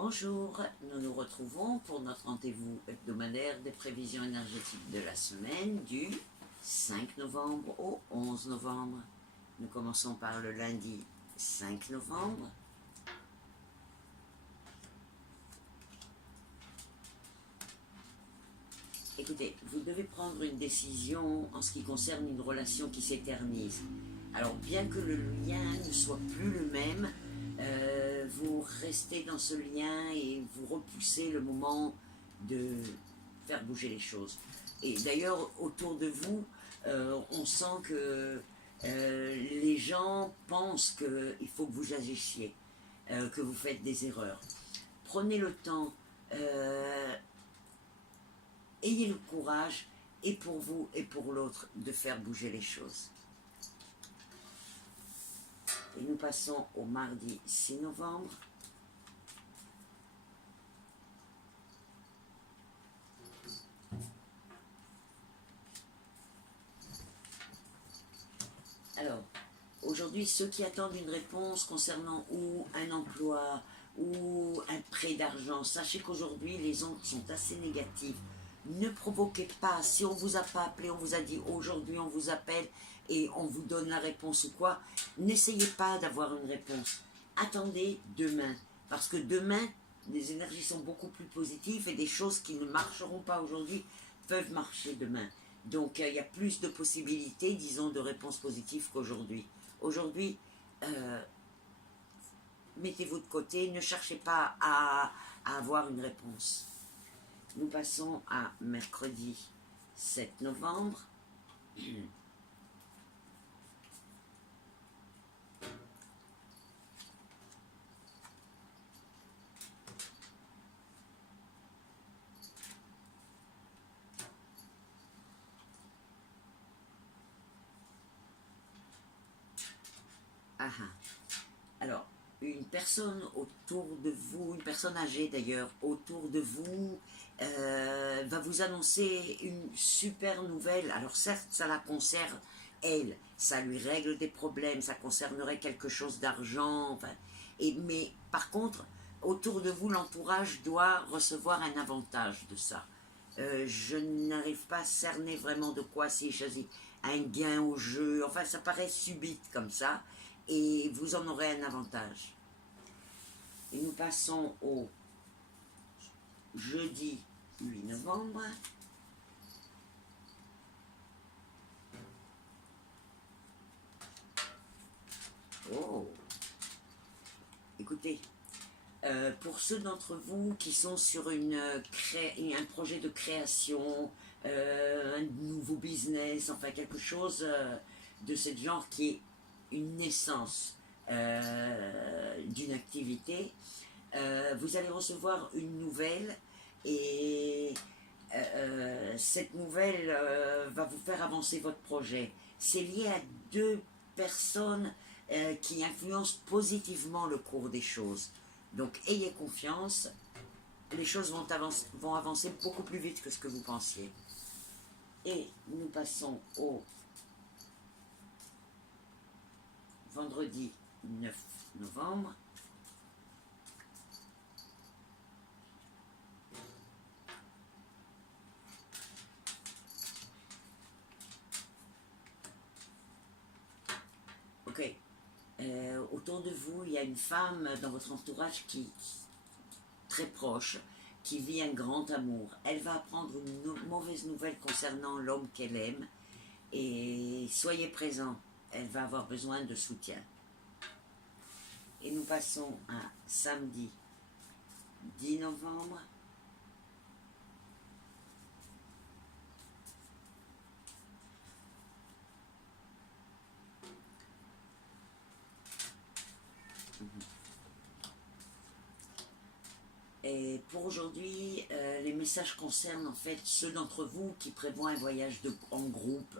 Bonjour, nous nous retrouvons pour notre rendez-vous hebdomadaire des prévisions énergétiques de la semaine du 5 novembre au 11 novembre. Nous commençons par le lundi 5 novembre. Écoutez, vous devez prendre une décision en ce qui concerne une relation qui s'éternise. Alors, bien que le lien ne soit plus le même, vous restez dans ce lien et vous repoussez le moment de faire bouger les choses. Et d'ailleurs, autour de vous, on sent que les gens pensent qu'il faut que vous agissiez, que vous faites des erreurs. Prenez le temps, ayez le courage, et pour vous et pour l'autre, de faire bouger les choses. Et nous passons au mardi 6 novembre. Alors, aujourd'hui, ceux qui attendent une réponse concernant ou un emploi ou un prêt d'argent, sachez qu'aujourd'hui, les ondes sont assez négatives. Ne provoquez pas, si on ne vous a pas appelé, on vous a dit aujourd'hui on vous appelle et on vous donne la réponse ou quoi, n'essayez pas d'avoir une réponse. Attendez demain, parce que demain, les énergies sont beaucoup plus positives et des choses qui ne marcheront pas aujourd'hui peuvent marcher demain. Donc il y a plus de possibilités, disons, de réponses positives qu'aujourd'hui. Aujourd'hui, mettez-vous de côté, ne cherchez pas à avoir une réponse. Nous passons à mercredi 7 novembre. Alors, une personne autour de vous, une personne âgée d'ailleurs, autour de vous, va vous annoncer une super nouvelle. Alors certes, ça la concerne elle, ça lui règle des problèmes, ça concernerait quelque chose d'argent, enfin, mais par contre, autour de vous, l'entourage doit recevoir un avantage de ça. Je n'arrive pas à cerner vraiment de quoi s'il s'agit. Un gain au jeu, enfin ça paraît subite comme ça, et vous en aurez un avantage. Et nous passons au jeudi 8 novembre. Oh! Écoutez, pour ceux d'entre vous qui sont sur un projet de création, un nouveau business, enfin quelque chose de ce genre qui est une naissance d'une activité, vous allez recevoir une nouvelle et cette nouvelle va vous faire avancer votre projet. C'est lié à deux personnes qui influencent positivement le cours des choses. Donc ayez confiance, les choses vont avancer beaucoup plus vite que ce que vous pensiez. Et nous passons au vendredi 9 novembre. Ok. Autour de vous, il y a une femme dans votre entourage très proche, qui vit un grand amour. Elle va apprendre une mauvaise nouvelle concernant l'homme qu'elle aime, et soyez présents, elle va avoir besoin de soutien. Et nous passons à samedi 10 novembre. Et pour aujourd'hui, les messages concernent en fait ceux d'entre vous qui prévoient un voyage en groupe.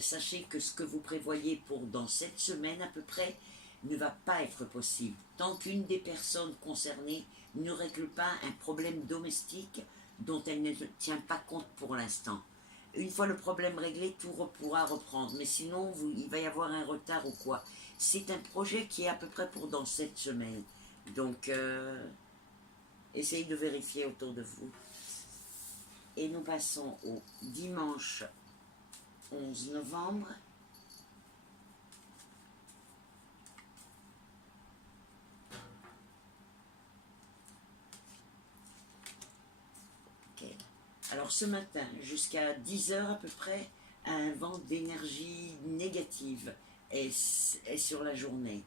Sachez que ce que vous prévoyez pour dans cette semaine à peu près ne va pas être possible. Tant qu'une des personnes concernées ne règle pas un problème domestique dont elle ne tient pas compte pour l'instant. Une fois le problème réglé, tout pourra reprendre. Mais sinon, il va y avoir un retard ou quoi. C'est un projet qui est à peu près pour dans cette semaine. Donc... Essayez de vérifier autour de vous. Et nous passons au dimanche 11 novembre. Ok. Alors ce matin, jusqu'à 10 heures à peu près, un vent d'énergie négative est sur la journée.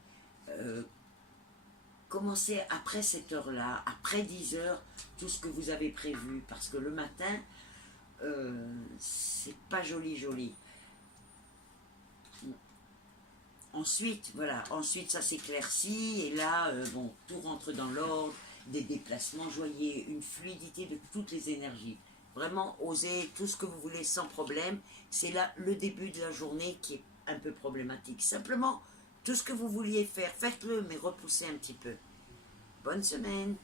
Commencez après cette heure-là, après 10 heures, tout ce que vous avez prévu, parce que le matin, c'est pas joli. Ensuite, voilà, ensuite ça s'éclaircit, et là, bon, tout rentre dans l'ordre, des déplacements joyeux, une fluidité de toutes les énergies. Vraiment, osez tout ce que vous voulez sans problème. C'est là le début de la journée qui est un peu problématique. Simplement, tout ce que vous vouliez faire, faites-le, mais repoussez un petit peu. Bonne semaine!